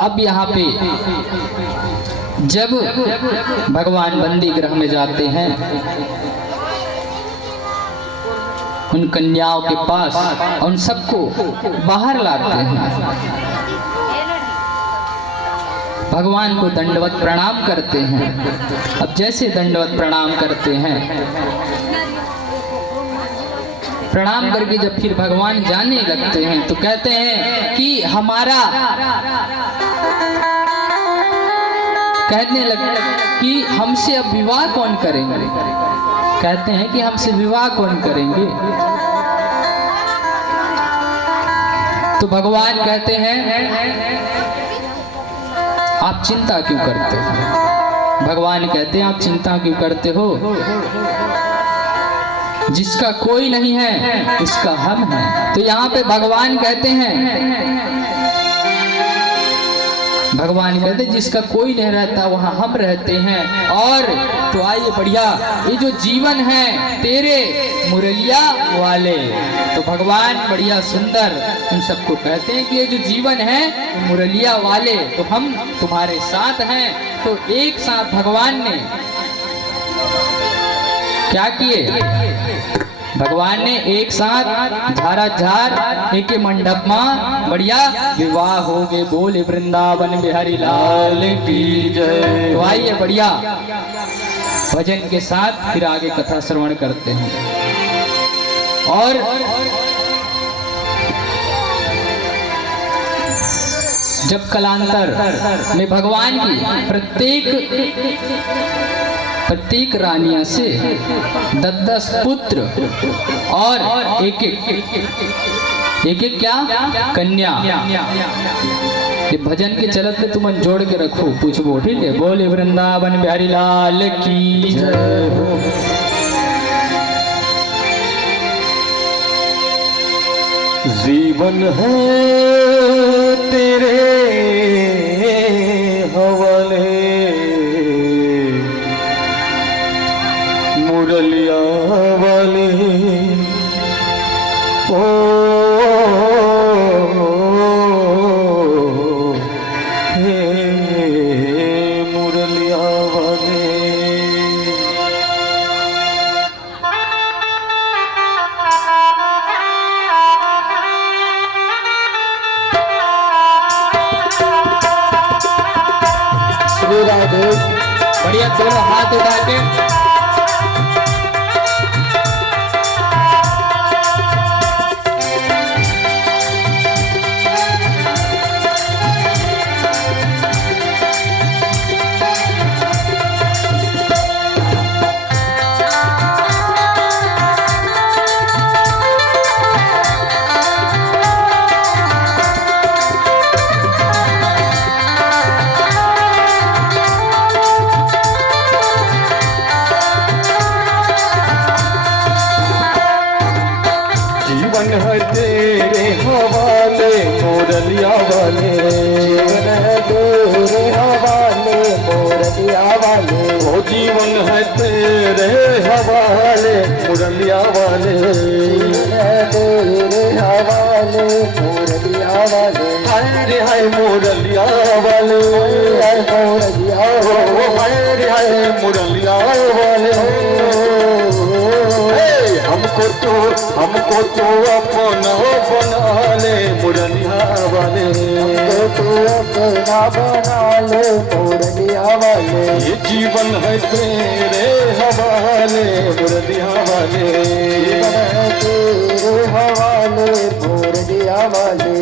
अब यहाँ पे जब भगवान बंदी गृह में जाते हैं, उन कन्याओं के पास उन सबको बाहर लाते हैं, भगवान को दंडवत प्रणाम करते हैं। अब जैसे दंडवत प्रणाम करते हैं, प्रणाम करके जब फिर भगवान जाने लगते हैं तो कहते हैं कि कहने लगे कि हमसे अब विवाह कौन करेंगे। कहते हैं कि हमसे विवाह कौन करेंगे। तो भगवान कहते हैं आप चिंता क्यों करते हो। भगवान कहते हैं आप चिंता क्यों करते हो, जिसका कोई नहीं है उसका हम है। तो यहाँ पे भगवान कहते जिसका कोई नहीं रहता वहाँ हम रहते हैं। और तो आइए बढ़िया, ये जो जीवन है तेरे मुरलिया वाले, तो भगवान बढ़िया सुंदर उन सबको कहते हैं कि ये जो जीवन है मुरलिया वाले, तो हम तुम्हारे साथ हैं। तो एक साथ भगवान ने क्या किए, भगवान ने एक साथ झारा झार एक मंडप में बढ़िया विवाह हो गए। बोले वृंदावन बिहारी लाल की जय। तो आइए बढ़िया भजन के साथ फिर आगे कथा श्रवण करते हैं। और जब कलांतर में भगवान की प्रत्येक रानिया से 10-10 पुत्र और एक एक क्या कन्या, ये भजन के चलत में तुम जोड़ के रखो, पूछबो ठीक है। बोले वृंदावन बिहारी लाल की जय। जीवन है तेरे हवाले, मुरलिया वाले ओ हे मुरलिया वाले। श्री राधे बढ़िया, दोनों हाथ उठा के है तेरे हवाले मुरलिया वाले, जीवन है तेरे हवाले मुरलिया वाले। ओ जीवन है तेरे हवाले मुरलिया वाले, जीवन है तेरे हवाले मुरलिया वाले। हाय रे हाय मुरलिया वाले, हाय मुरलिया वाले, हाय मुरलिया वाले। हमको तो अपना बना ले मुरलिया वाले, हमको तो अपना बना ले मुरलिया वाले। ये जीवन है तेरे हवाले मुरलिया वाले, जीवन है तेरे हवाले मुरलिया वाले।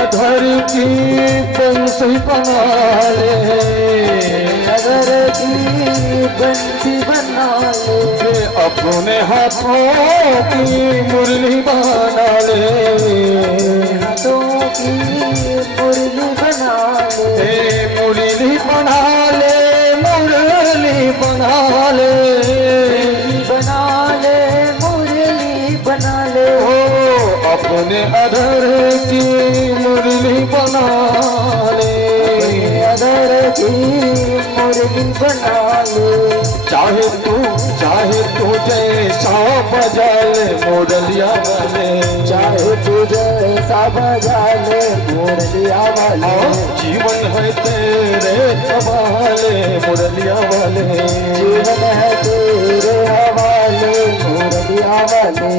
अधर की बंसी बना ले, अधर की बंसी बना ले, अपने हाथों की मुरली बना ले, हाथों की मुरली बना ले, मुरली बना ले, मुरली बना ले, बना ले, मुरली बना ले, ओ अपने अधर की मुरली बना ले, अधर की मुरली बना ले। चाहे तू जैसा बजा ले मुरलिया वाले, चाहे तू जैसा बजा ले मुरलिया वाले, जीवन है तेरे हवाले मुरलिया वाले, जीवन है तेरे हवाले मुरलिया वाले।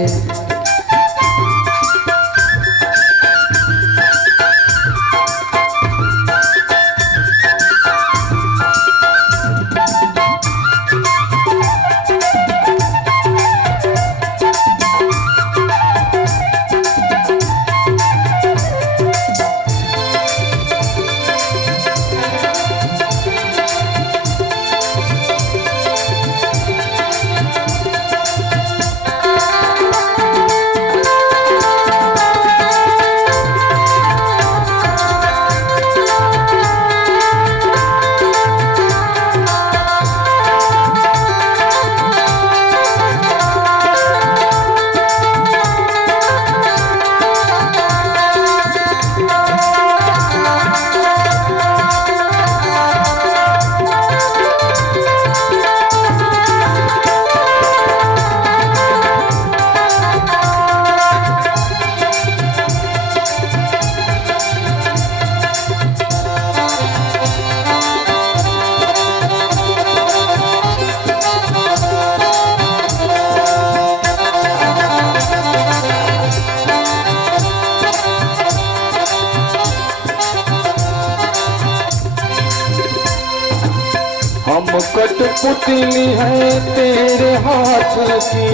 हम कठपुतली है तेरे हाथ की,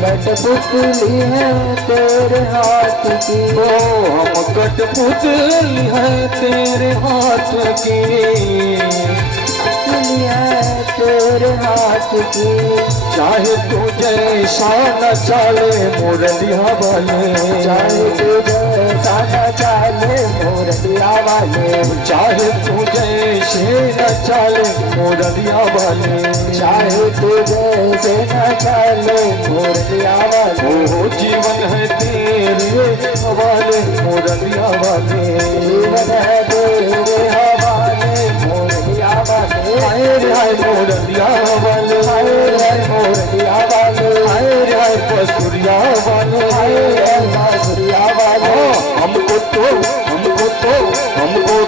कठपुतली है तेरे हाथ की, ओ हम कठपुतली है तेरे हाथ की, कठपुतली है तेरे हाथ की, चाहे तू जैसा न चाले मुरलिया वाले, चाहे तू जैसा न चाले मुरलिया वाले, चाहे तू जैसे न चाले मुरलिया वाले, चाहे तू जैसे न चाले मुरलिया वाले, ओ जीवन है तेरे हवाले मुरलिया वाले, जीवन है तेरे हवाले मुरलिया वाले, हाय रे हाय मुरलिया वाले, हाय रे मुरलिया वाले, हाय रे हाय पसुरिया वाले, हाय रे बांसुरिया वाले, हमको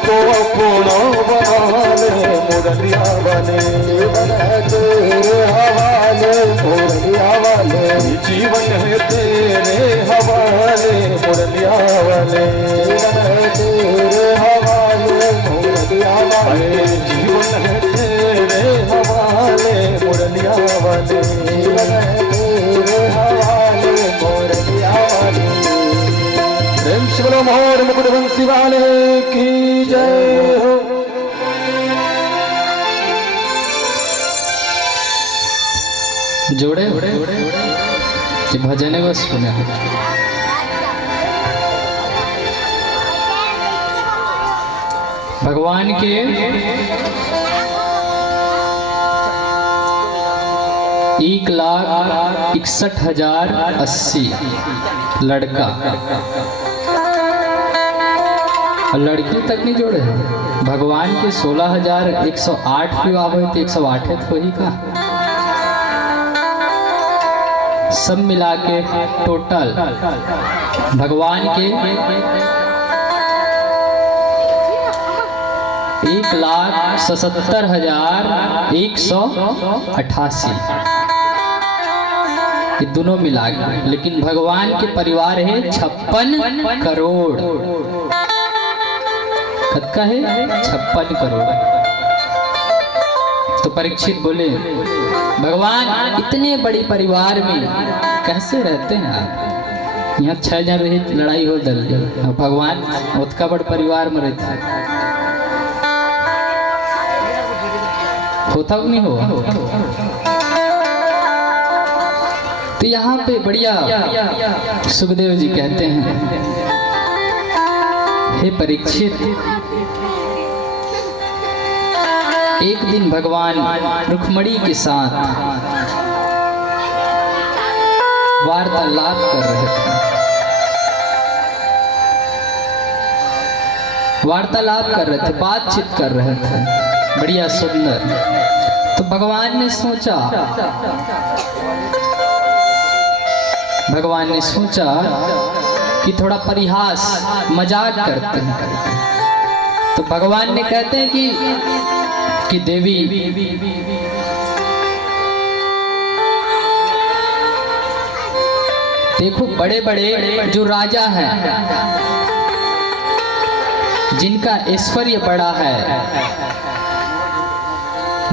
तो अपना बना ले मुरलिया वाले, जीवन है तेरे हवाले मुरलिया वाले, जीवन है तेरे हवाले मुरलिया वाले, जीवन है तेरे हवाले मुरलिया वाले, अरे जीवन है तेरे हवाले मुरलिया वाले, जीवन है तेरे हवाले मुरलिया वाले। प्रेम से बोलो मोर मुकुट बंसी वाले की जय हो। जोड़े कि भजन बस सुने। भगवान के 1,61,080 लड़का और लड़की तक नहीं जोड़े हैं। भगवान के 16,108 विवाह हुए थे, 108 तो ही का सब मिला के टोटल भगवान के 1,77,188 ये दोनों मिला के, लेकिन भगवान के परिवार है 56 करोड़। कत्का है 56 करोड़। तो परीक्षित बोले भगवान इतने बड़े परिवार में कैसे रहते हैं आप? यहाँ 6 जन रहे, लड़ाई हो दल भगवान उत्का बड़ परिवार में रहते होता नहीं हो। तो यहाँ पे बढ़िया सुखदेव जी कहते हैं, हे परीक्षित, एक दिन भगवान रुक्मिणी के साथ वार्तालाप कर रहे थे। वार्तालाप कर रहे थे, बातचीत कर रहे थे, बढ़िया सुंदर। तो भगवान ने सोचा कि थोड़ा परिहास मजाक करते हैं। तो भगवान ने कहते हैं कि देवी, देखो बड़े बड़े जो राजा हैं, जिनका ऐश्वर्य बड़ा है,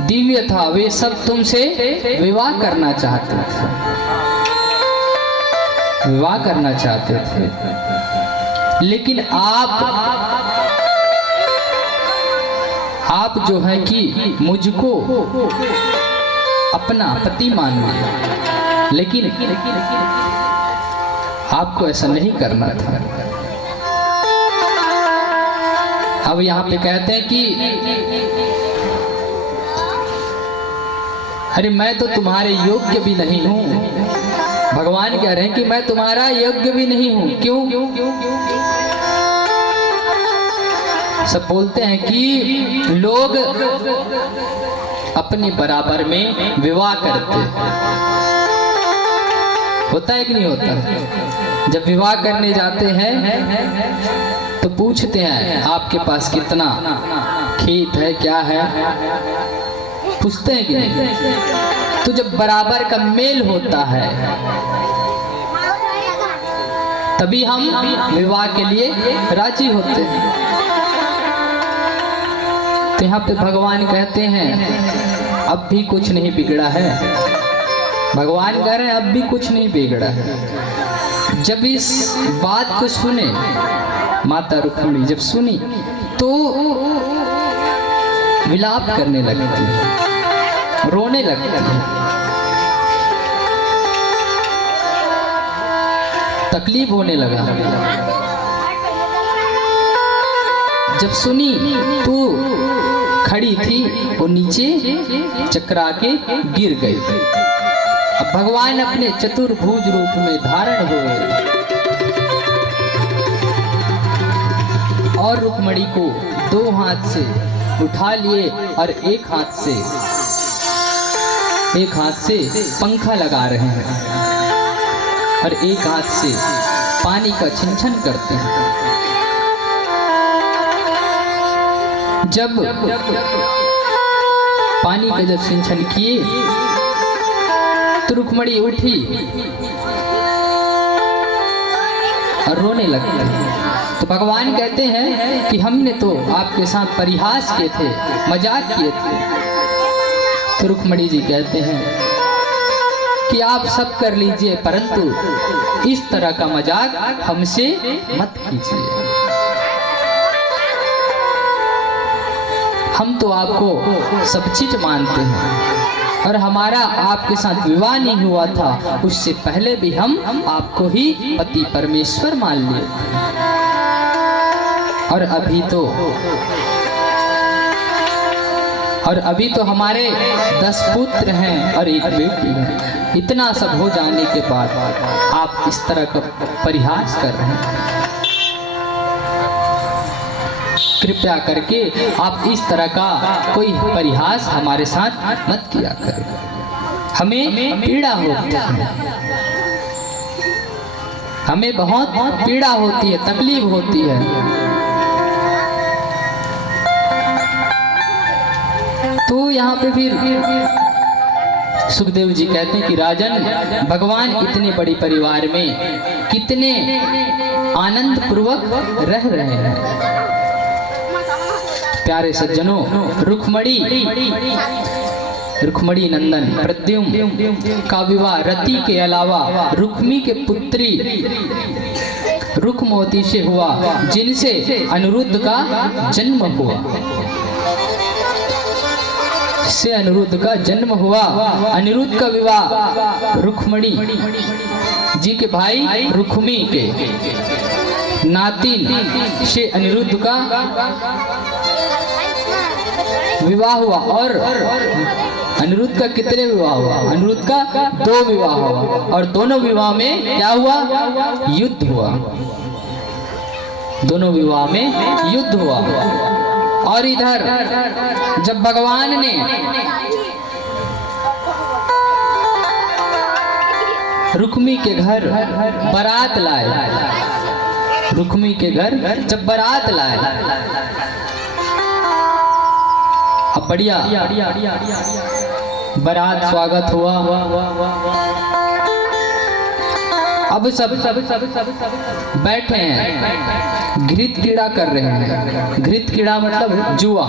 दिव्य था, वे सब तुमसे विवाह करना चाहते थे, विवाह करना चाहते थे। लेकिन आप जो है कि मुझको अपना पति मान लिया, लेकिन आपको ऐसा नहीं करना था। अब यहाँ पे कहते हैं कि अरे मैं तो तुम्हारे योग्य भी नहीं हूँ। भगवान कह रहे हैं कि मैं तुम्हारा योग्य भी नहीं हूँ। क्यों? सब बोलते हैं कि लोग अपने बराबर में विवाह करते हैं, होता है कि नहीं होता? जब विवाह करने जाते हैं तो पूछते हैं आपके पास कितना खेत है, क्या है, पूछते हैं कि नहीं? तो जब बराबर का मेल होता है तभी हम विवाह के लिए राजी होते हैं। तो यहाँ पे भगवान कहते हैं अब भी कुछ नहीं बिगड़ा है। भगवान कह रहे हैं अब भी कुछ नहीं बिगड़ा है। जब इस बात को सुने माता रुक्मिणी, जब सुनी तो विलाप करने लगती, रोने लगती, तकलीफ होने लगा। जब सुनी तो खड़ी थी, वो नीचे चकरा के गिर गई। अब भगवान अपने चतुर्भुज रूप में धारण हुए और रुक्मिणी को 2 हाथ से उठा लिए और एक हाथ से पंखा लगा रहे हैं और एक हाथ से पानी का छींचन करते हैं। जब पानी का जब छींचन किए तो रुक्मिणी उठी और रोने लगती। तो भगवान कहते हैं कि हमने तो आपके साथ परिहास किए थे, मजाक किए थे। तो रुक्मिणी जी कहते हैं कि आप सब कर लीजिए, परंतु इस तरह का मजाक हमसे मत कीजिए। हम तो आपको सब चीज मानते हैं और हमारा आपके साथ विवाह नहीं हुआ था, उससे पहले भी हम आपको ही पति परमेश्वर मान लिए। और अभी तो हमारे 10 पुत्र हैं और एक बेटी है। इतना सब हो जाने के बाद आप इस तरह का परिहास कर रहे हैं। कृपया करके आप इस तरह का कोई परिहास हमारे साथ मत किया करें, हमें पीड़ा होती है, हमें बहुत पीड़ा होती है, तकलीफ होती है। तो यहाँ पे फिर सुखदेव जी कहते हैं कि राजन, भगवान इतने बड़े परिवार में कितने आनंद पूर्वक रह रहे हैं। प्यारे सज्जनों, रुक्मिणी रुक्मणी नंदन प्रद्युम्न का विवाह रति के अलावा रुक्मी के पुत्री रुक्मवती से हुआ, जिनसे अनिरुद्ध का जन्म हुआ। से अनिरुद्ध का जन्म हुआ। अनिरुद्ध का विवाह रुक्मणी जी के भाई रुक्मी के नातिन से अनिरुद्ध का विवाह हुआ। और अनिरुद्ध का कितने विवाह हुआ? अनिरुद्ध का 2 विवाह हुआ, और दोनों विवाह में क्या हुआ? युद्ध हुआ। दोनों विवाह में युद्ध हुआ। और इधर जब भगवान ने रुक्मी के घर बारात लाए, रुक्मी के घर जब बारात लाए, अब बढ़िया बारात स्वागत हुआ। अब सब बैठे हैं, घृत कीड़ा कर रहे हैं। घृत कीड़ा मतलब जुआ।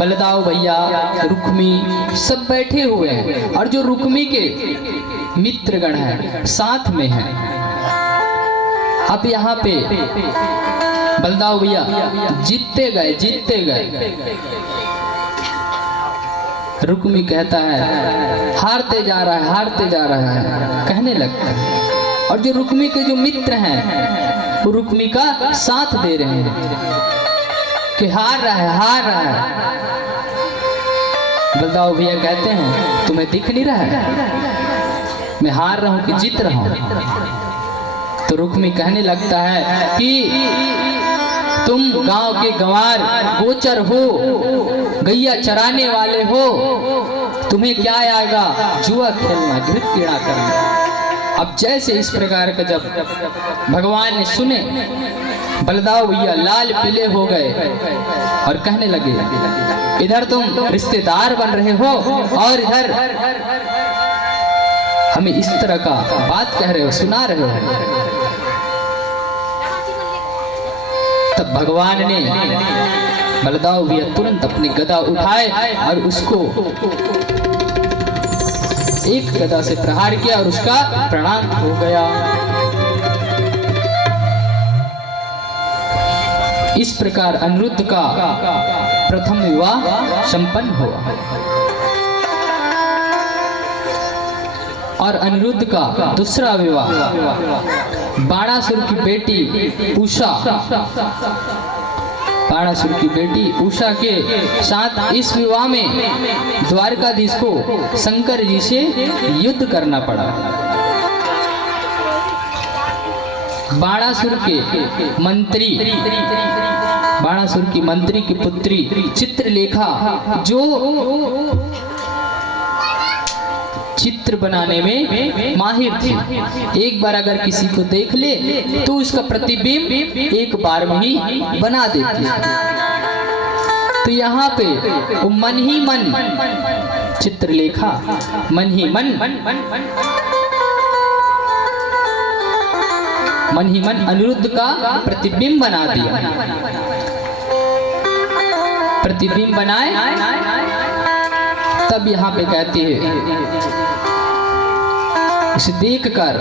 बलदाव भैया, रुक्मी सब बैठे हुए हैं, और जो रुक्मी के मित्रगण हैं साथ में हैं। अब यहाँ पे बलदाव भैया जीतते गए। रुक्मी कहता है हारते जा रहा है कहने लगता है। और जो रुक्मी के जो मित्र हैं वो रुक्मी का साथ दे रहे हैं कि हार रहा है। बलदाव भैया कहते हैं तुम्हें दिख नहीं रहा है मैं हार रहा हूं कि जीत रहा हूं? तो रुक्मी कहने लगता है कि तुम गांव के गंवार गोचर हो, गैया चराने वाले हो, तुम्हें क्या आएगा जुआ खेलना, घृत कीड़ा करना। अब जैसे इस प्रकार का जब भगवान ने सुने, बलदाव भैया लाल पीले हो गए और कहने लगे इधर तुम रिश्तेदार बन रहे हो और इधर हमें इस तरह का बात कह रहे हो, सुना रहे हो। तब भगवान ने बलदाव भैया तुरंत अपनी गदा उठाए और उसको एक गदा से प्रहार किया और उसका प्रणाम हो गया। इस प्रकार अनिरुद्ध का प्रथम विवाह संपन्न हुआ। और अनिरुद्ध का दूसरा विवाह बाणासुर की बेटी उषा, बाणासुर की बेटी उषा के साथ इस विवाह में द्वारकाधीश को शंकर जी से युद्ध करना पड़ा। बाणासुर की मंत्री की पुत्री चित्रलेखा, जो चित्र बनाने में माहिर थी, एक बार अगर किसी को देख ले तो उसका प्रतिबिंब एक बार में ही बना देती। तो यहाँ पे वो मन ही मन चित्रलेखा मन ही मन अनिरुद्ध का प्रतिबिंब बना दिया। प्रतिबिंब बनाए तब यहाँ पे कहती है, इसे देखकर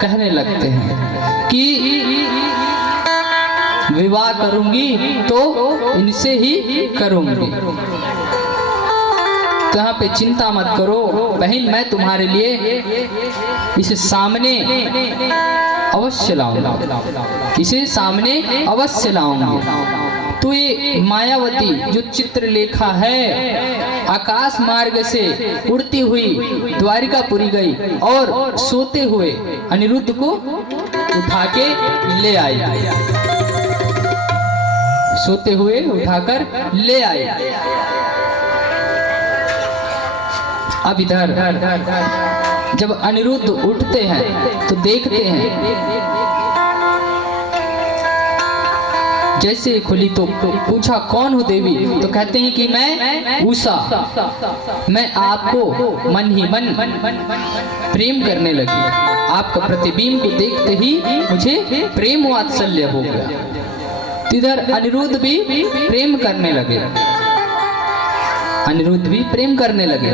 कहने लगते हैं कि विवाह करूंगी तो इनसे ही करूंगी। तो यहाँ पे चिंता मत करो बहन, मैं तुम्हारे लिए इसे सामने अवश्य लाऊंगा, इसे सामने अवश्य लाऊंगा। तो ये मायावती जो चित्रलेखा है आकाश मार्ग से उड़ती हुई द्वारिकापुरी गई और सोते हुए अनिरुद्ध को उठा के ले आई, सोते हुए उठाकर ले आई। अब इधर जब अनिरुद्ध उठते हैं तो देखते हैं, जैसे खुली तो पूछा कौन हो देवी? तो कहते हैं कि मैं उषा, मैं आपको मन ही मन प्रेम करने लगी। आपका प्रतिबिंब को देखते ही मुझे प्रेम वात्सल्य हो गया। इधर अनिरुद्ध भी प्रेम करने लगे। अनिरुद्ध भी प्रेम करने लगे।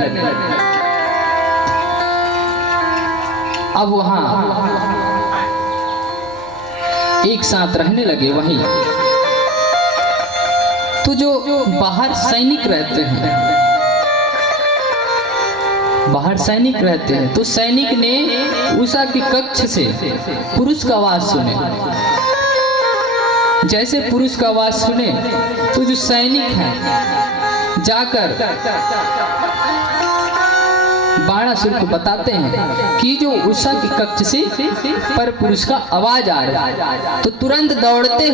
अब वहां एक साथ रहने लगे। वहीं तो जो बाहर सैनिक रहते हैं, बाहर सैनिक रहते हैं, तो सैनिक ने उषा के कक्ष से पुरुष का आवाज सुने। जैसे पुरुष का आवाज सुने तो जो सैनिक हैं जाकर बाणासुर को बताते हैं कि जो उषा के कक्ष से पर पुरुष का आवाज आ रहा है। तो तुरंत दौड़ते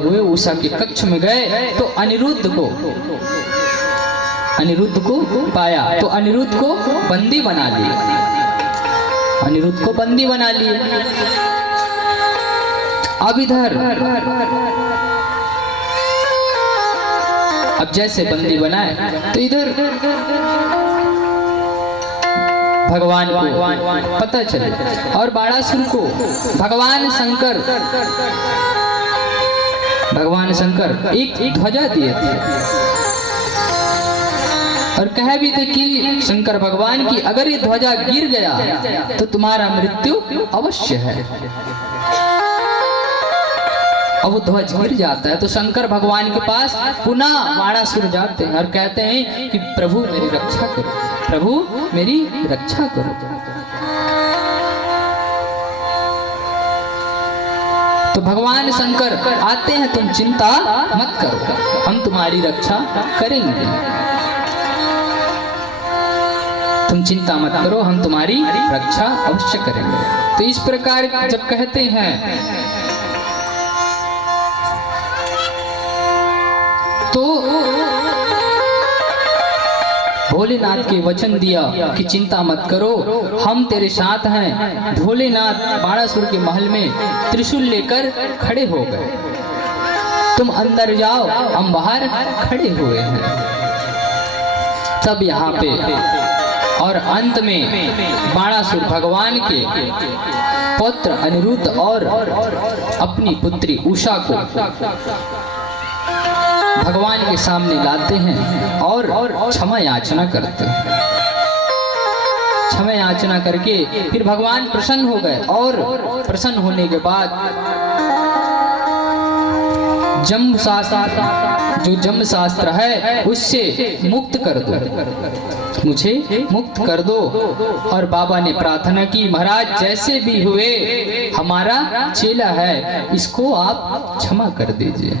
हुए उषा के कक्ष में गए तो अनिरुद्ध को पाया। तो अनिरुद्ध को बंदी बना लिए। अब इधर अब जैसे बंदी बनाए तो इधर भगवान को पता चले और बाणासुर को भगवान शंकर एक ध्वजा दिए थे और कह भी थे कि शंकर भगवान की अगर ये ध्वजा गिर गया तो तुम्हारा मृत्यु अवश्य है। अब वो ध्वज गिर जाता है तो शंकर भगवान के पास पुनः बाणासुर जाते हैं और कहते हैं कि प्रभु मेरी रक्षा करो, प्रभु मेरी रक्षा करो। तो भगवान शंकर आते हैं, तुम चिंता मत करो, हम तुम्हारी रक्षा करेंगे, तुम चिंता मत करो, हम तुम्हारी रक्षा अवश्य करेंगे। तो इस प्रकार जब कहते हैं तो भोलेनाथ के वचन दिया कि चिंता मत करो, हम तेरे साथ हैं। भोलेनाथ बाणासुर के महल में त्रिशूल लेकर खड़े हो गए। तुम अंदर जाओ, हम बाहर खड़े हुए हैं। तब यहाँ पे और अंत में बाणासुर भगवान के पुत्र अनिरुद्ध और अपनी पुत्री उषा को भगवान के सामने लाते हैं और क्षमा याचना करते हैं। क्षमा याचना करके फिर भगवान प्रसन्न हो गए और प्रसन्न होने के बाद जम शास्त्र है उससे मुक्त कर दो, मुझे मुक्त कर दो। और बाबा ने प्रार्थना की, महाराज जैसे भी हुए हमारा चेला है, इसको आप क्षमा कर दीजिए,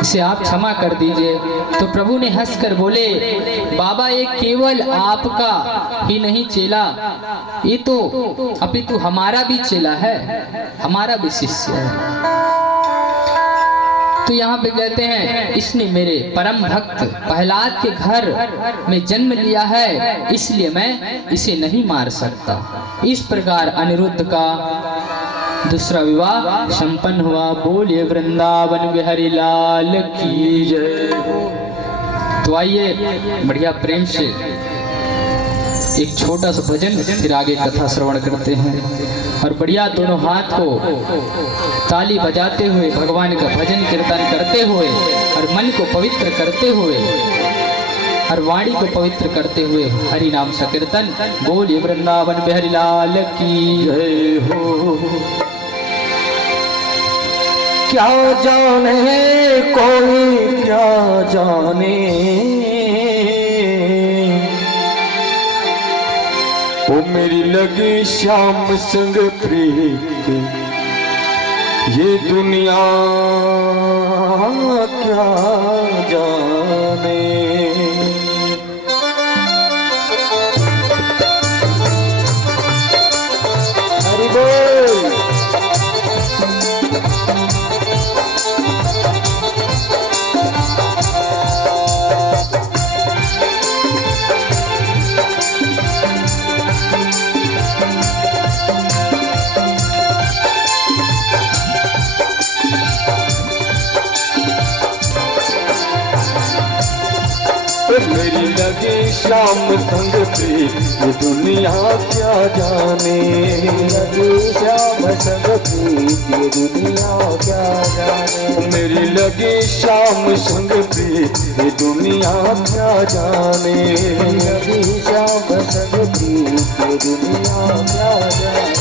इसे आप क्षमा कर दीजिए। तो प्रभु ने हंसकर बोले, बाबा ये केवल आपका ही नहीं चेला, ये तो अपितु हमारा भी चेला है, हमारा भी शिष्य है। तो यहाँ पे कहते हैं इसने मेरे परम भक्त प्रहलाद के घर में जन्म लिया है, इसलिए मैं इसे नहीं मार सकता। इस प्रकार अनिरुद्ध का दूसरा विवाह संपन्न हुआ। बोलिए वृंदावन बिहारी लाल की जय। तो आइए बढ़िया प्रेम से एक छोटा सा भजन, फिर आगे कथा श्रवण करते हैं। और बढ़िया दोनों हाथ को ताली बजाते हुए भगवान का भजन कीर्तन करते हुए और मन को पवित्र करते हुए और वाणी को पवित्र करते हुए हरि नाम संकीर्तन। बोलिए वृंदावन बिहारी लाल की जय हो। क्या जाने कोई क्या जाने, ओ मेरी लगी श्याम संग प्रीत, ये दुनिया क्या जाने। हरि बोल। लगी शाम संग प्रीत ये दुनिया क्या जाने। लगी शाम संग प्रीत ये दुनिया क्या जाने। मेरी लगी शाम संग प्रीत ये दुनिया क्या जाने। लगी शाम संग प्रीत ये दुनिया क्या जाने।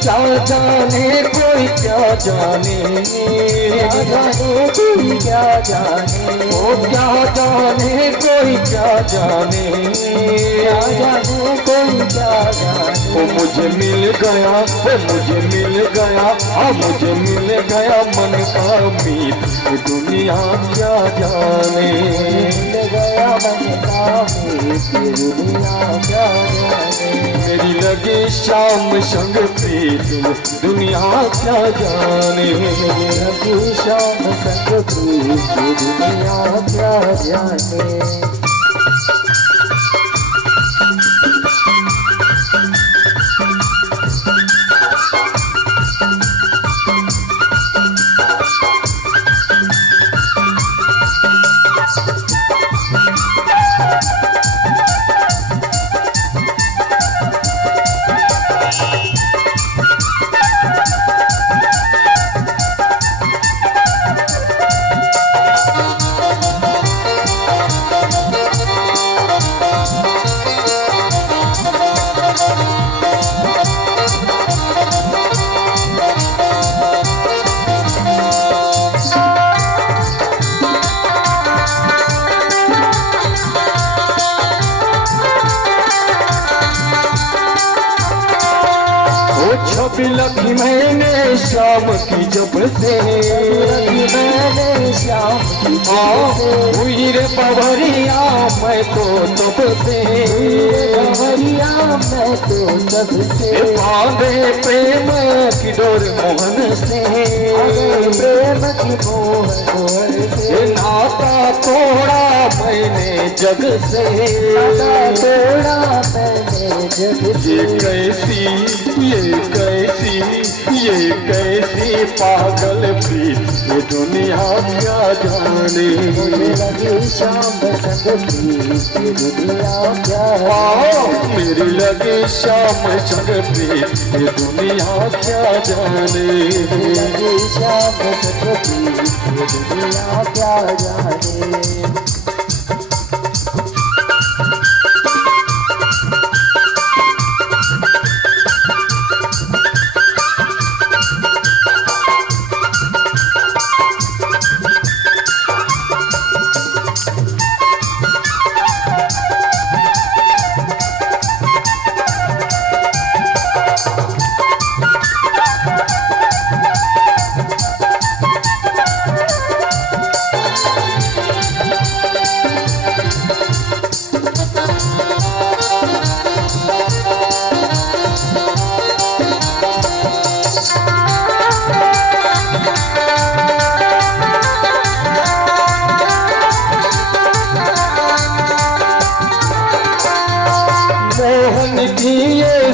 क्या जाने कोई क्या जाने। क्या जाने कोई क्या जाने। ओ क्या जाने कोई क्या जाने। क्या जाने कोई क्या जाने। ओ मुझे मिल गया, ओ मुझे मिल गया, हाँ मुझे मिल गया मन का मीत ये दुनिया क्या जाने। मिल गया मन का मीत ये दुनिया क्या जाने। मेरी लगी शाम संग प्रीत दुनिया क्या जाने। लगी शाम संग प्रीत ये दुनिया क्या जाने। छवि लगी मैंने शाम की जब से। लगी मैंने शाम की जब से। हुई रे पवरिया मैं तो तब से। पवरिया मैं तो तब से। बांधे प्रेम की डोर मोहन से। प्रेम की मोहन से। नाता तोड़ा मैंने जग से। नाता तोड़ा मैंने जग से। ये कैसी पागल प्रीत ये दुनिया क्या जाने। मुझे लगी शाम संग प्रीत ये दुनिया क्या मेरी लगी शाम संग प्रीत ये दुनिया क्या जाने। लगी शाम संग प्रीत ये दुनिया क्या जाने।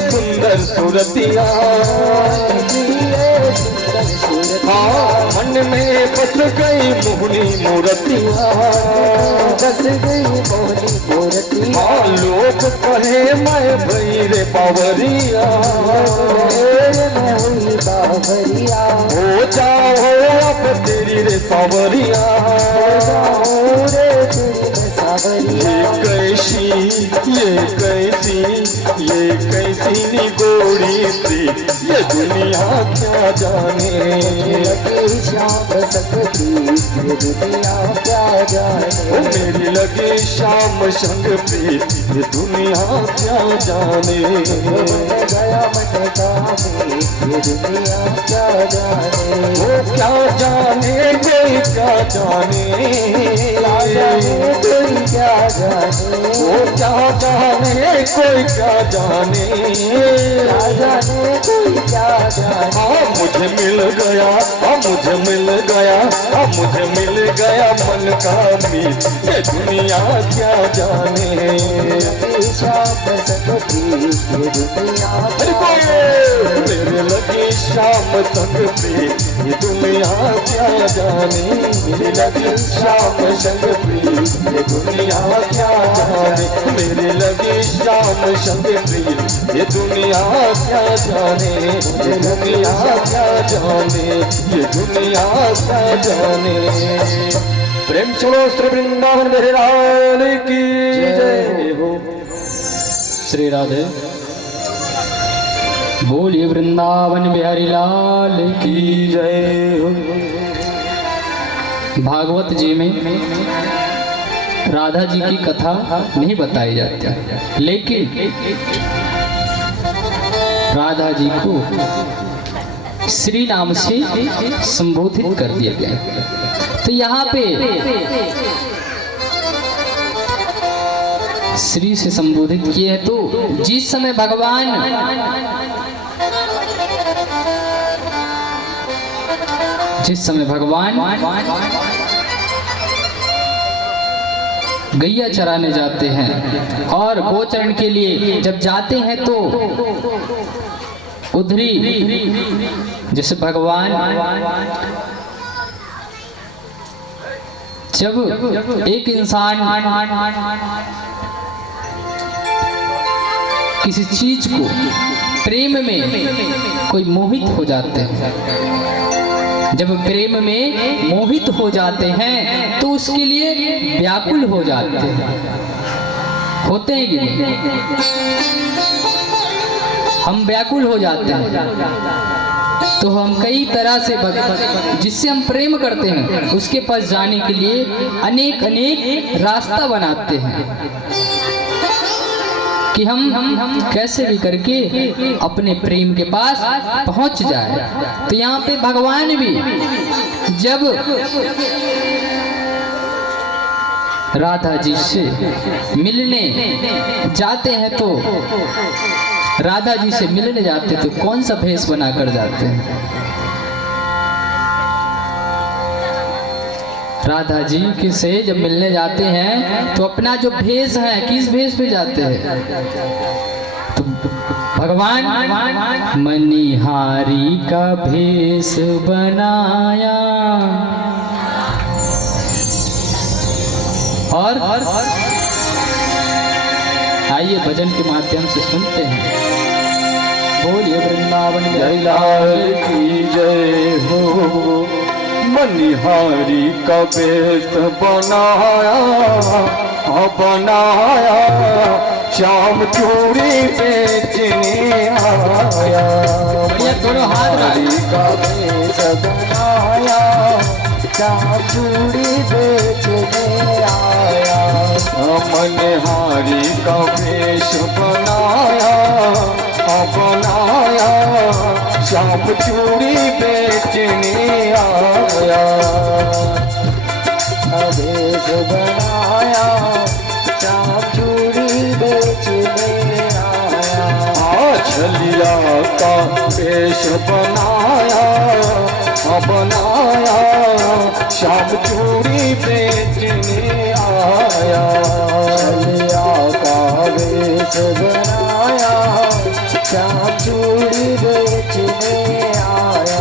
सुंदर सूरतिया मन में बस गई मोहनी मूर्तिया। बस गई मोहनी मूर्तिया। लोग कहे मैं भई रे बावरिया। मैं हुई बावरिया। हो जाओ अब तेरी रे सावरिया। रे तेरी में सावरिया। ये कैसी निगोड़ी प्रीत ये दुनिया क्या जाने। लगी शाम संग प्रीत ये दुनिया क्या जाने। मेरी लगी शाम संग प्रीत ये दुनिया क्या जाने। गया मन का मीत ये दुनिया क्या जाने। वो क्या जाने कोई क्या जाने। कोई क्या जाने। वो क्या जाने कोई क्या जाने। कोई क्या जाने। मुझे मिल गया, मुझे मिल गया, मुझे मिल गया मन का मीत ये दुनिया क्या जाने। शाम संग प्रीत ये दुनिया मेरे लगी शाम संग प्रीत ये दुनिया क्या जाने, मेरे लगे श्याम संग प्रीत ये दुनिया क्या जाने, मेरे लगे श्याम संग प्रीत ये दुनिया क्या जाने, ये दुनिया क्या जाने, ये दुनिया क्या जाने। प्रेम चलो श्री वृंदावन बिहारी लाल की जय हो। श्री राधे बोलिए वृंदावन बिहारी लाल की जय हो। भागवत जी में राधा जी की कथा नहीं बताई जाती, लेकिन राधा जी को श्री नाम से संबोधित कर दिया गया। तो यहाँ पे श्री से संबोधित किए हैं। तो जिस समय भगवान गैया चराने जाते हैं और गोचरण के लिए जब जाते हैं तो उधरी जैसे भगवान जब एक इंसान किसी चीज को प्रेम में कोई मोहित हो जाते हैं, जब प्रेम में मोहित हो जाते हैं तो उसके लिए व्याकुल हो जाते हैं, होते हैं कि नहीं? हम व्याकुल हो जाते हैं तो हम कई तरह से जिससे हम प्रेम करते हैं उसके पास जाने के लिए अनेक अनेक रास्ता बनाते हैं कि हम कैसे भी करके अपने प्रेम के पास पहुंच जाए। तो यहाँ पे भगवान भी जब राधा जी से मिलने जाते हैं तो राधा जी से मिलने जाते तो कौन सा भेष बना कर जाते हैं? राधा जी के से जब मिलने जाते हैं तो अपना जो भेष है, किस भेष पे जाते हैं? तो भगवान मनिहारी का भेष बनाया और आइए भजन के माध्यम से सुनते हैं। बोलिए वृंदावन जय लाल की जय हो। मनिहारी का भेष बनाया बनाया, श्याम चूड़ी बेचने आया। दोनों हाथ हरी का भेष बनाया, श्याम चूड़ी बेचने आया। मनिहारी का भेष बनाया बनाया, श्याम चूड़ी बेचने आया। भेष बनाया, श्याम चूड़ी बेचने आया। छलिया का भेष बनाया बनाया, श्याम चूड़ी बेचने आया। छलिया का भेष बनाया, श्याम चूड़ी बेचने आया।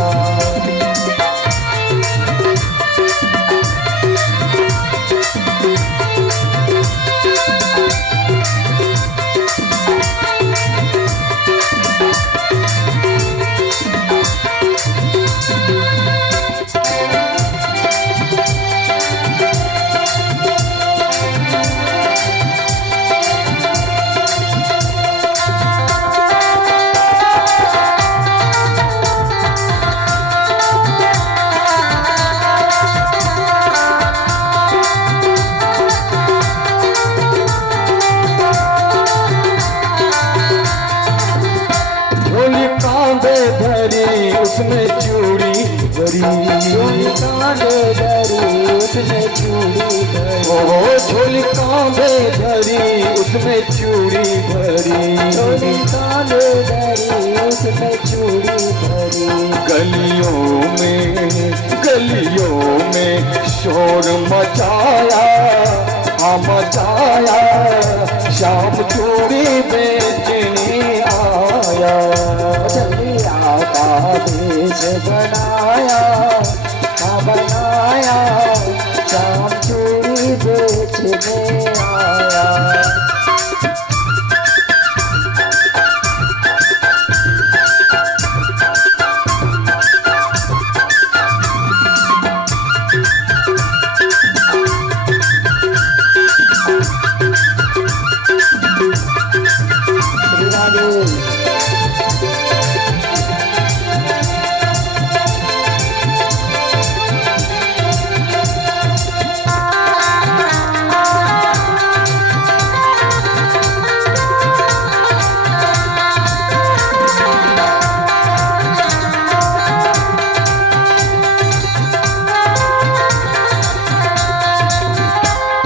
उसमें चूड़ी भरी, झोली कांधे धरी उसमें चूड़ी भरी। ओ झोली कांधे धरी उसमें चूड़ी भरी, झोली कांधे धरी उसमें चूड़ी भरी। गलियों में शोर मचाया मचाया, श्याम चूड़ी बेचने आया। चलिया का भेष बनाया, हाँ बनाया, श्याम चूड़ी बेचने आया।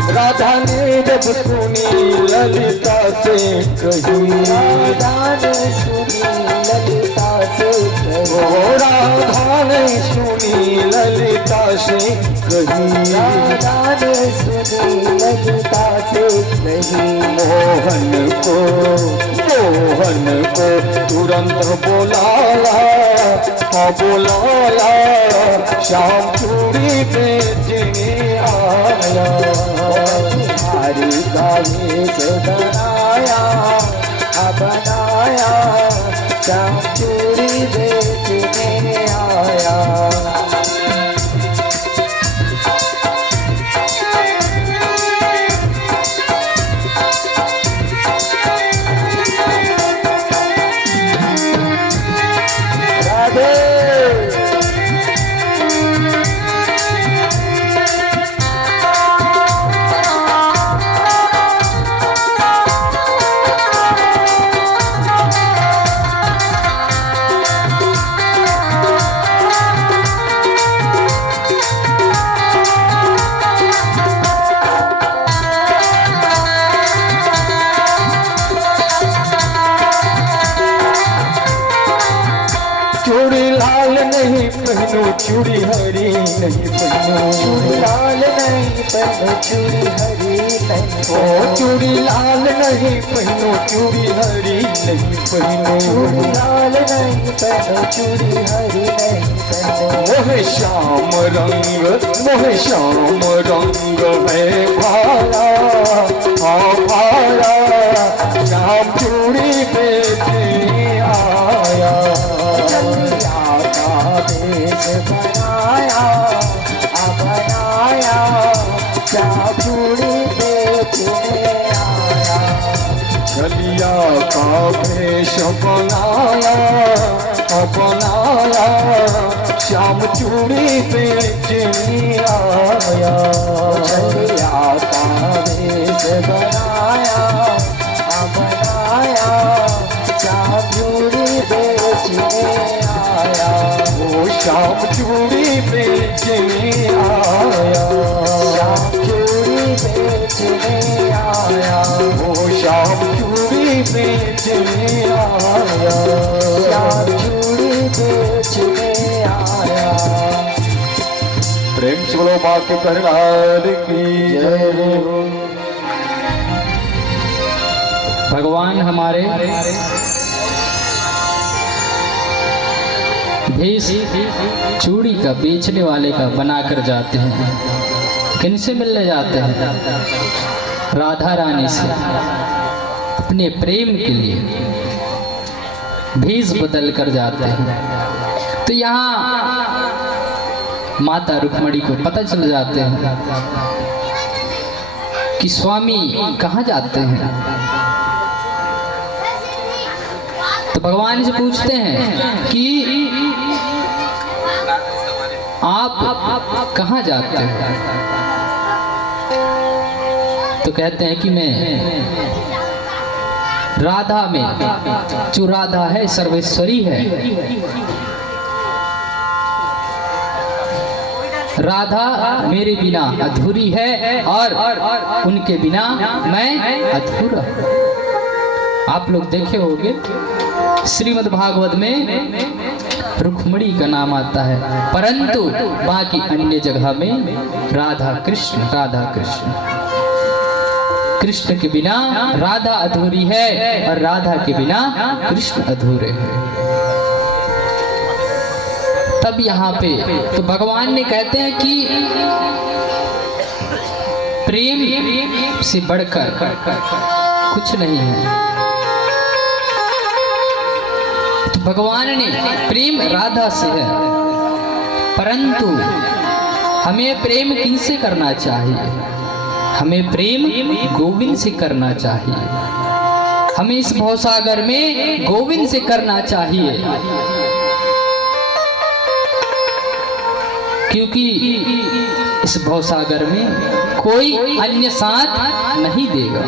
राधा ने जब सुनी ललिता से कही, राधा ने सुनी ललिता से कही, ओ राधा ने सुनी ललिता से कही, राधा ने सुनी ललिता से कही, मोहन को तुरंत बुलाया, हाँ बुलाया, श्याम चूड़ी बेचने आया। हरि का भेष बनाया, हाँ बनाया, श्याम चूड़ी बेचने आया। राधे चूड़ी लाल नहीं पहनो, चूड़ी हरी नहीं पहनो, चूड़ी लाल नहीं पहनो, चूड़ी हरी नहीं ओ चूड़ी लाल नहीं पहनो, चूड़ी हरी नहीं पहनो, चूड़ी लाल नहीं पहनो, चूड़ी हरी नहीं पहनो। मोहे श्याम रंग है भाया, हाँ भाया, श्याम चूड़ी बेचने आया। चलिया का भेष बनाया, हाँ बनाया, श्याम चूड़ी बेचने आया। छलिया का भेष बनाया, बनाया, श्याम चूड़ी बेचने आया। चलिया का भेष बनाया, हाँ बनाया, श्याम चूड़ी बेचने आया। वो श्याम चूड़ी बेचने आया, श्याम चूड़ी बेचने आया, वो श्याम चूड़ी बेचने आया। श्याम चूड़ी बेचने आया। प्रेम से बोलो माँ के प्रहलाद की जय हो। भगवान हमारे भेष चूड़ी का बेचने वाले का बनाकर जाते हैं। किनसे मिलने जाते हैं? राधा रानी से, अपने प्रेम के लिए भेष बदल कर जाते हैं। तो यहाँ माता रुक्मणी को पता चल जाते हैं कि स्वामी कहाँ जाते हैं। तो भगवान से पूछते हैं कि आप कहाँ जाते हैं? तो कहते हैं कि मैं राधा में, जो राधा है सर्वेश्वरी है, राधा मेरे बिना अधूरी है और उनके बिना मैं अधूरा। आप लोग देखे होंगे श्रीमद् भागवत में रुक्मणी का नाम आता है, परंतु बाकी अन्य जगह में राधा कृष्ण, राधा कृष्ण। कृष्ण के बिना राधा अधूरी है और राधा के बिना कृष्ण अधूरे हैं। तब यहाँ पे तो भगवान ने कहते हैं कि प्रेम से बढ़कर कुछ नहीं है। तो भगवान ने प्रेम राधा से है, परंतु हमें प्रेम किनसे करना चाहिए? हमें प्रेम गोविंद से करना चाहिए। हमें इस भवसागर में गोविंद से करना चाहिए, क्योंकि इस भवसागर में कोई अन्य साथ नहीं देगा।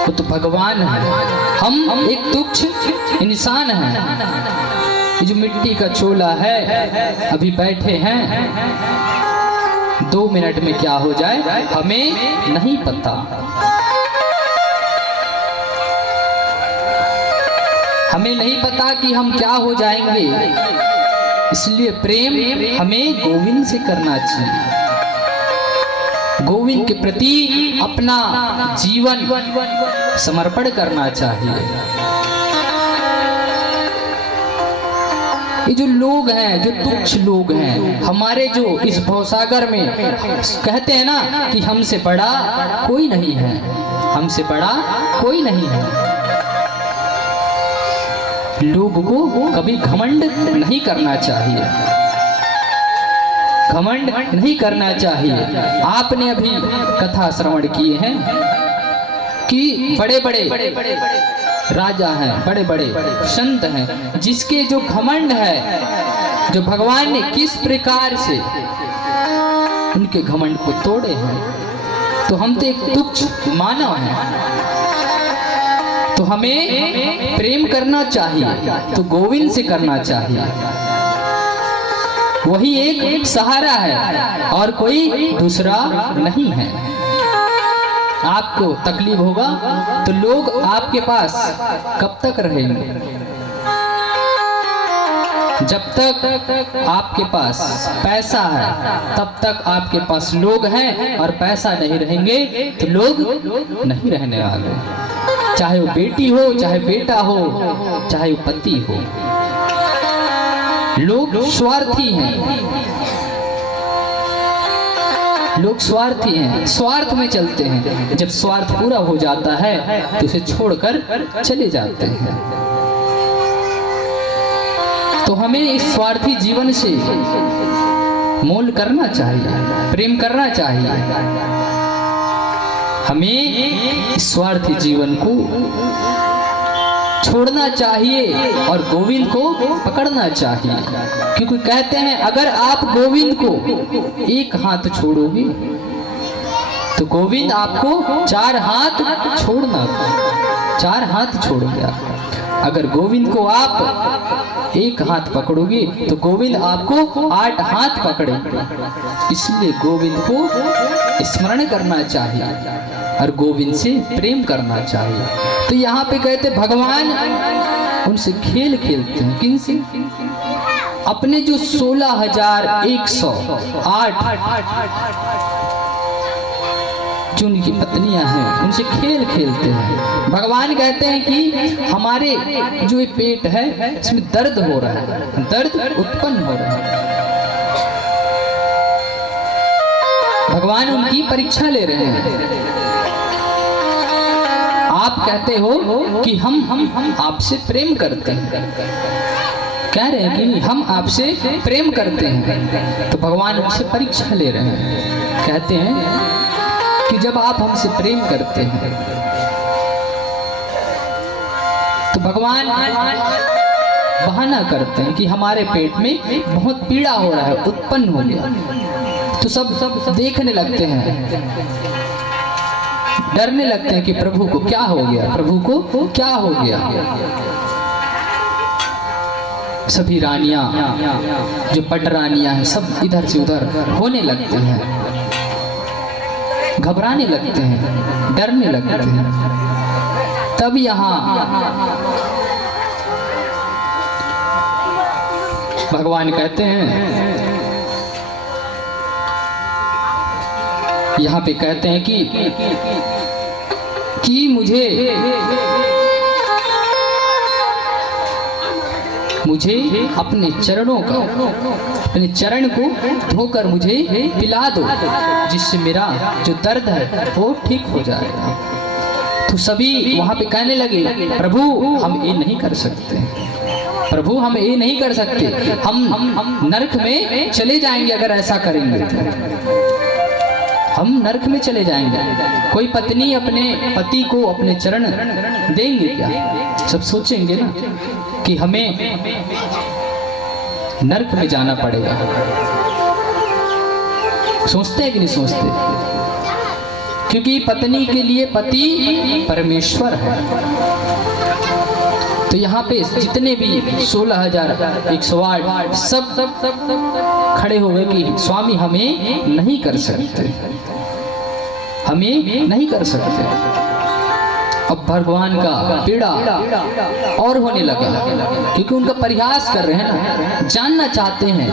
वो तो भगवान है, हम एक तुच्छ इंसान हैं। ये जो मिट्टी का चोला है, अभी बैठे हैं, 2 मिनट में क्या हो जाए हमें नहीं पता। हमें नहीं पता कि हम क्या हो जाएंगे, इसलिए प्रेम हमें गोविंद से करना चाहिए। गोविंद के प्रति अपना जीवन समर्पण करना चाहिए। ये जो लोग हैं, जो तुच्छ लोग हैं, हमारे जो इस भवसागर में कहते हैं ना कि हमसे बड़ा कोई नहीं है, हमसे बड़ा कोई नहीं है। लोगों को कभी घमंड नहीं करना चाहिए, घमंड नहीं करना चाहिए। आपने अभी कथा श्रवण किए हैं कि बड़े बड़े राजा हैं, बड़े बड़े संत हैं, जिसके जो घमंड है, जो भगवान ने किस प्रकार से उनके घमंड को तोड़े हैं। तो हम तो एक तुच्छ मानव हैं, तो हमें प्रेम करना चाहिए तो गोविंद से करना चाहिए। वही एक सहारा है और कोई दूसरा नहीं है। आपको तकलीफ होगा तो लोग आपके पास कब तक रहेंगे? जब तक आपके पास पैसा है तब तक आपके पास लोग हैं, और पैसा नहीं रहेंगे तो लोग नहीं रहने वाले। चाहे वो बेटी हो, चाहे बेटा हो, चाहे वो पति हो, लोग स्वार्थी हैं। लोग स्वार्थी हैं, स्वार्थ में चलते हैं। जब स्वार्थ पूरा हो जाता है तो उसे छोड़कर चले जाते हैं। तो हमें इस स्वार्थी जीवन से मोल करना चाहिए, प्रेम करना चाहिए। हमें इस स्वार्थी जीवन को छोड़ना चाहिए और गोविंद को पकड़ना चाहिए, क्योंकि कहते हैं अगर आप गोविंद को एक हाथ छोड़ोगे तो गोविंद आपको 4 हाथ छोड़ना, 4 हाथ छोड़ोगे आप। अगर गोविंद को आप एक हाथ पकड़ोगे तो गोविंद आपको 8 हाथ पकड़ेंगे। इसलिए गोविंद को स्मरण करना चाहिए और गोविंद से प्रेम करना चाहिए। तो यहाँ पे कहते भगवान उनसे खेल खेलते हैं। किनसे? अपने जो 16,108 जो उनकी पत्नियां हैं उनसे खेल खेलते हैं। भगवान कहते हैं कि हमारे जो ये पेट है इसमें दर्द हो रहा है, दर्द उत्पन्न हो रहा है। भगवान उनकी परीक्षा ले रहे हैं। आप कहते हो कि हम आपसे प्रेम करते हैं, कह रहे हैं कि हम आपसे प्रेम करते हैं। तो भगवान उनसे परीक्षा ले रहे हैं। कहते हैं कि जब आप हमसे प्रेम करते हैं तो भगवान बहाना करते हैं कि हमारे पेट में बहुत पीड़ा हो रहा है, उत्पन्न हो गया। तो सब देखने लगते हैं, डरने लगते हैं कि प्रभु को क्या हो गया, प्रभु को क्या हो गया। सभी रानियां जो पट रानियां हैं सब इधर से उधर होने लगते हैं, घबराने लगते हैं, डरने लगते हैं। तब यहाँ भगवान कहते हैं, यहाँ पे कहते हैं कि मुझे मुझे अपने चरणों का, अपने चरण को धोकर मुझे पिला दो, जिससे मेरा जो दर्द है वो ठीक हो जाएगा। तो सभी वहां पे कहने लगे, प्रभु हम ये नहीं कर सकते, प्रभु हम ये नहीं कर सकते, हम नरक में चले जाएंगे अगर ऐसा करेंगे तो। हम नरक में चले जाएंगे। कोई पत्नी अपने पति को अपने चरण देंगे क्या? सब सोचेंगे ना कि हमें नरक में जाना पड़ेगा। सोचते हैं कि नहीं सोचते? क्योंकि पत्नी के लिए पति परमेश्वर है। तो यहाँ पे जितने भी 16,108 सब खड़े हो गए कि स्वामी हमें नहीं कर सकते, हमें नहीं कर सकते। अब भगवान का पीड़ा और होने लगा, क्योंकि उनका प्रयास कर रहे हैं ना, जानना चाहते हैं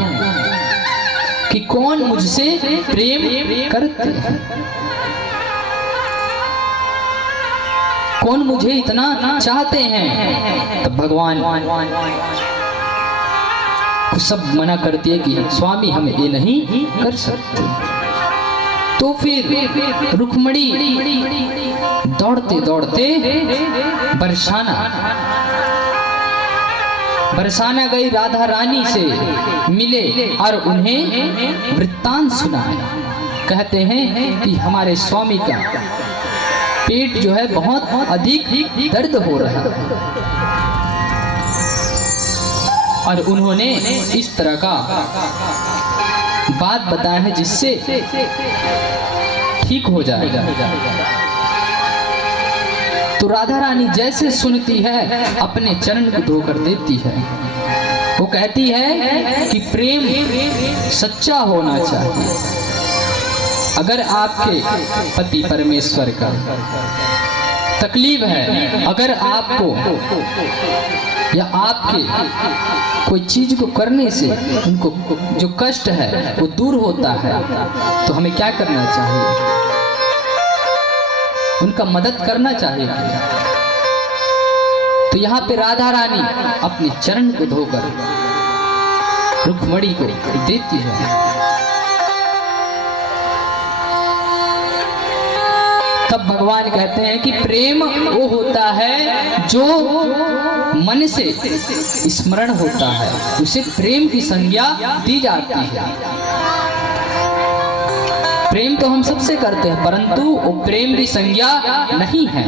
कि कौन मुझसे प्रेम करते हैं, कौन मुझे इतना चाहते हैं। तब भगवान को सब मना करती है कि स्वामी हम ये नहीं कर सकते। तो फिर रुक्मणी दौड़ते दौड़ते बरसाना गई, राधा रानी से मिले और उन्हें वृत्तांत सुनाए। कहते हैं कि हमारे स्वामी का पेट जो है बहुत अधिक दर्द हो रहा है, और उन्होंने इस तरह का बात बताया है जिससे ठीक हो जाएगा। तो राधा रानी जैसे सुनती है अपने चरण को धोकर देती है। वो कहती है कि प्रेम सच्चा होना चाहिए। अगर आपके पति परमेश्वर का तकलीफ है, अगर आपको या आपके कोई चीज को करने से उनको जो कष्ट है वो दूर होता है, तो हमें क्या करना चाहिए? उनका मदद करना चाहिए। तो यहाँ पे राधा रानी अपने चरण को धोकर रुक्मणी को देती है। तब भगवान कहते हैं कि प्रेम वो होता है जो मन से स्मरण होता है, उसे प्रेम की संज्ञा दी जाती है। प्रेम तो हम सबसे करते हैं, परंतु वो प्रेम की संज्ञा नहीं है।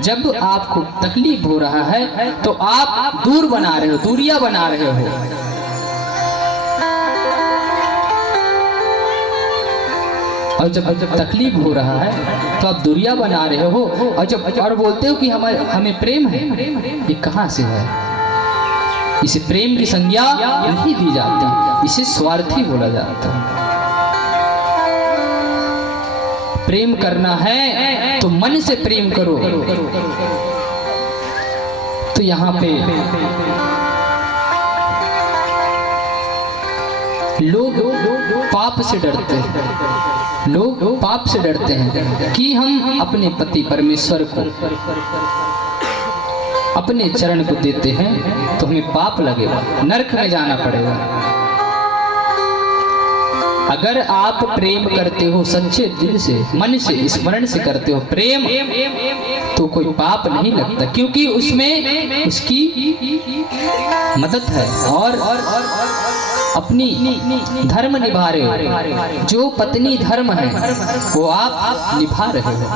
जब आपको तकलीफ हो रहा है तो आप दूर बना रहे हो, दूरियां बना रहे हो। और जब तकलीफ हो रहा है तो आप दूरियां बना रहे हो, और जब और बोलते हो कि हमें प्रेम है, ये कहाँ से है? इसे प्रेम की संज्ञा नहीं दी जाती, इसे स्वार्थी बोला जाता है। प्रेम करना है तो मन से प्रेम करो। तो यहाँ पे लोग पाप से डरते हैं, लोग पाप से डरते हैं कि हम अपने पति परमेश्वर को अपने चरण को देते हैं तो हमें पाप लगेगा, नरक में जाना पड़ेगा। अगर आप प्रेम करते हो सच्चे दिल से, मन से, स्मरण से करते हो प्रेम, तो कोई पाप नहीं लगता, क्योंकि उसमें उसकी मदद है और अपनी धर्म निभा रहे हो। जो पत्नी धर्म है वो आप निभा रहे हो।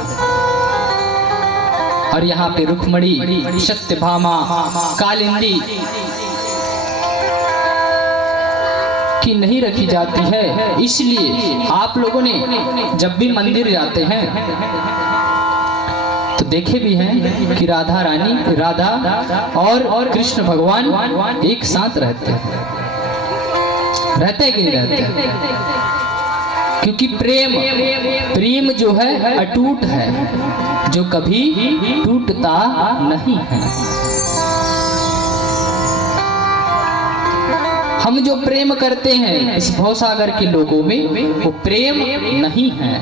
और यहाँ पे रुक्मणी, सत्यभामा, कालिंदी की नहीं रखी जाती है। इसलिए आप लोगों ने जब भी मंदिर जाते हैं तो देखे भी हैं कि राधा रानी, राधा और कृष्ण भगवान एक साथ रहते हैं। रहते हैं कि नहीं रहते? क्योंकि प्रेम जो है अटूट है, जो कभी टूटता नहीं है। हम जो प्रेम करते हैं इस भवसागर के लोगों में, वो प्रेम नहीं है।